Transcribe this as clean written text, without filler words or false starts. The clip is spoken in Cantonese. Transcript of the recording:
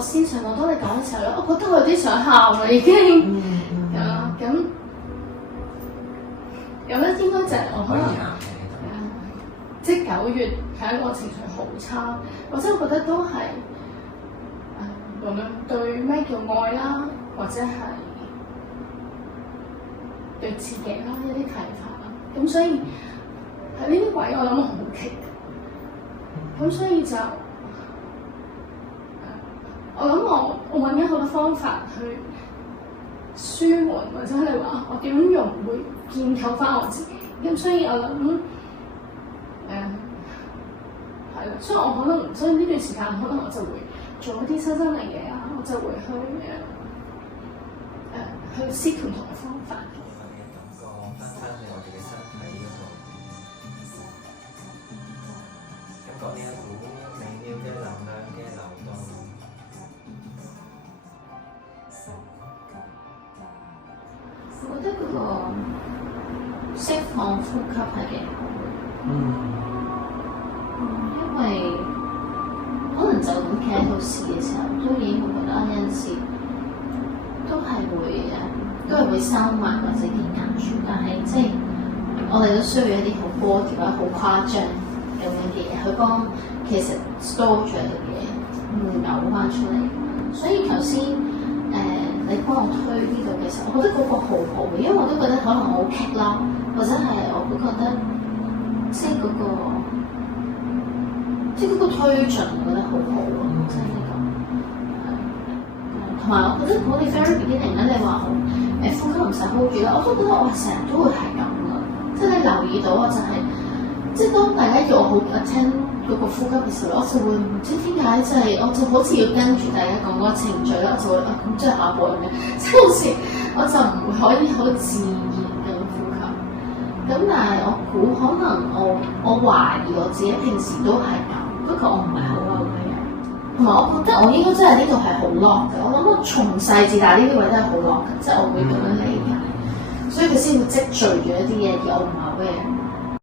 我線上我當你講嘅時候咧，我覺得我有啲想喊啦已經。咁咧應該就係我可能即係9月係一個情緒好差，或者我覺得都係無論對咩叫愛啦，或者係對自己啦一啲睇法啦，咁所以喺呢啲位我諗我好奇，咁所以就我諗我揾緊好多方法去舒緩，或者你話我點樣用會建構翻我自己，咁所以我諗係啦，所以我可能所以呢段時間可能我就會做一啲新生嘅嘢啊，我就會去思考唔同嘅方法。翻去我哋嘅身體嗰度，感覺呢一股微妙嘅能量嘅流動。我覺得嗰個釋放呼吸係幾好嘅，因為可能就咁企喺度試嘅時候，都已經會覺得有陣時都係會收埋或者堅硬住，但係即係我哋都需要一啲好波調或者好誇張咁樣嘅嘢去幫其實 store 住嘅嘢嘔翻出嚟。所以頭先你幫我推呢度嘅時候，我覺得嗰個好好嘅，因為我都覺得可能我好棘啦，或者係我會覺得即係嗰個推進，我覺得好好啊！即係呢個同埋我覺得我哋 very beginning 咧，你話好呼吸唔使 hold 住啦，我都覺得我成日都會係咁噶，即係你留意到我就係、即係當大家要我好 attend 嗰個呼吸嘅時候，我就會唔知點解即係我就好似要跟住大家講嗰個程序咧，我就會咁即係下一步咁樣，即係好似我就唔會可以好自然咁呼吸。咁但係我估可能我懷疑我自己平時都係咁，不過我唔係好 aware。同埋我覺得我應該真係呢度係好 lock 嘅，我諗我從細至大呢啲位都係好 lock 嘅，即係我會咁樣理解，所以佢先會積聚住一啲嘢而我唔係 aware。